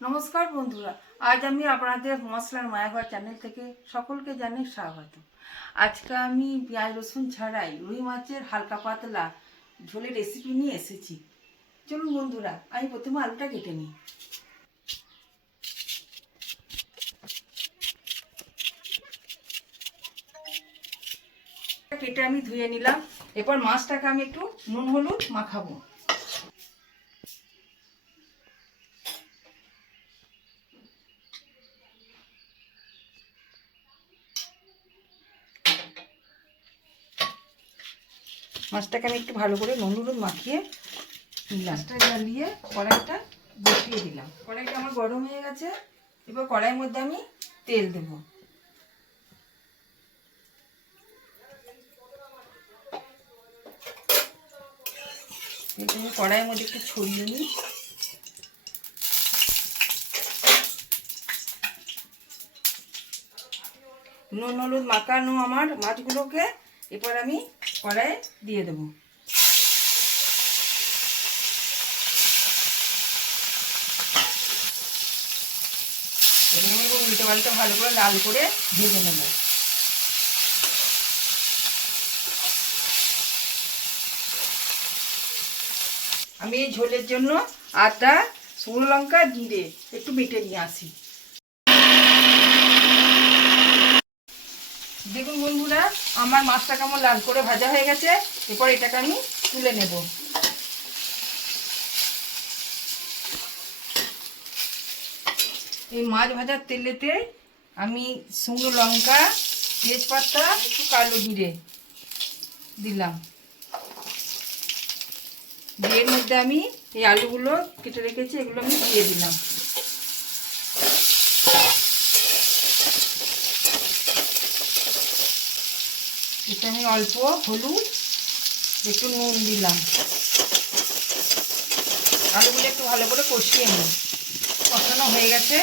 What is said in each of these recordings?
নমস্কার বন্ধুরা, আজ আমি আপনাদের মশলার মায়াঘর চ্যানেল থেকে সকলকে জানাই স্বাগত। আজকে আমি পেঁয়াজ রসুন ছাড়াই রুই মাছের হালকা পাতলা ঝোলের রেসিপি নিয়ে এসেছি। চলুন বন্ধুরা, আমি প্রথমে আলুটা কেটে নিই। কেটে আমি ধুয়ে নিলাম। এরপর মাছটাকে আমি একটু নুন হলুদ মাখাবো। মাছটাকে আমি একটু ভালো করে নুন হলুদ মাখিয়ে মাছটা জ্বালিয়ে কড়াইটা বসিয়ে দিলাম। কড়াইটা আমার গরম হয়ে গেছে। এবার কড়াইয়ের মধ্যে আমি তেল দেবো। কড়াইয়ের মধ্যে একটু ছড়িয়ে নিই। নুন হলুদ মাখানো আমার মাছগুলোকে এরপর আমি কড়াইয়ে দিয়ে দেবো। এখানে আমি উল্টে পাল্টে ভালো করে লাল করে ভেজে নেব। আমি এই ঝোলের জন্য আদা, শুকনো লঙ্কা, জিরে একটু বেটে নিয়ে আসি। দেখুন বন্ধুরা, আমার মাছটা কেমন লাল করে ভাজা হয়ে গেছে। এরপর এটাকে আমি তুলে নেব। এই মাছ ভাজার তেলেতে আমি শুকনো লঙ্কা, তেজপাতা, একটু কালো জিরে দিলাম। এর মধ্যে আমি এই আলুগুলো কেটে রেখেছি, এগুলো আমি দিয়ে দিলাম। এটা আমি অল্প হলুদ, একটু নুন দিলাম। আলুগুলো একটু ভালো করে কষিয়ে নিই। কষানো হয়ে গেছে।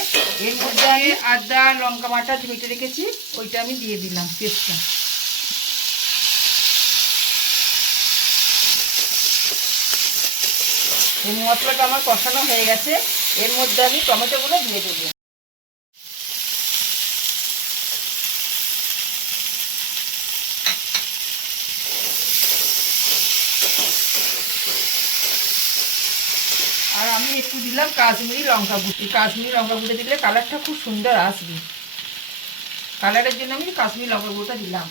এর মধ্যে আমি আদা লঙ্কা বাটা বেটে রেখেছি, ওইটা আমি দিয়ে দিলাম পেস্টটা। এই মশলাটা আমার কষানো হয়ে গেছে। এর মধ্যে আমি টমেটোগুলো দিয়ে দেবো। আর আমি একটু দিলাম কাশ্মীরি লঙ্কা গুঁড়ো। কাশ্মীরি লঙ্কা গুঁড়ো দিলে কালারটা খুব সুন্দর আসবে। কালারের জন্য আমি কাশ্মীরি লঙ্কা গুঁড়োটা দিলাম।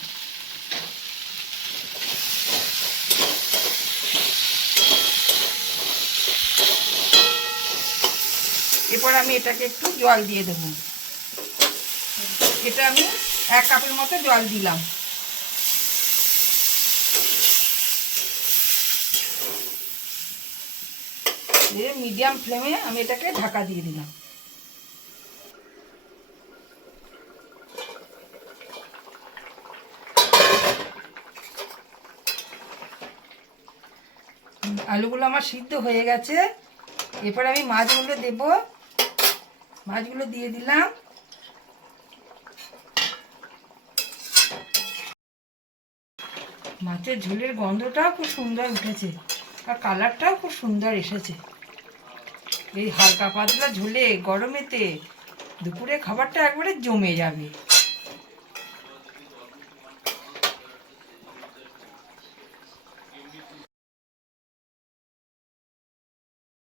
এরপর আমি এটাকে একটু জল দিয়ে দেবো। এটা আমি 1 কাপের মতো জল দিলাম। মিডিয়াম ফ্লেমে আমি এটাকে ঢাকা দিয়ে দিলাম। আলুগুলো আমার সিদ্ধ হয়ে গেছে। এরপর আমি মাছগুলো দেব। মাছগুলো দিয়ে দিলাম। মাছের ঝোলের গন্ধটাও খুব সুন্দর উঠেছে, আর কালারটাও খুব সুন্দর এসেছে। এই হালকা পাতলা ঝোলে গরমেতে দুপুরে খাবারটা একবারে জমে যাবে।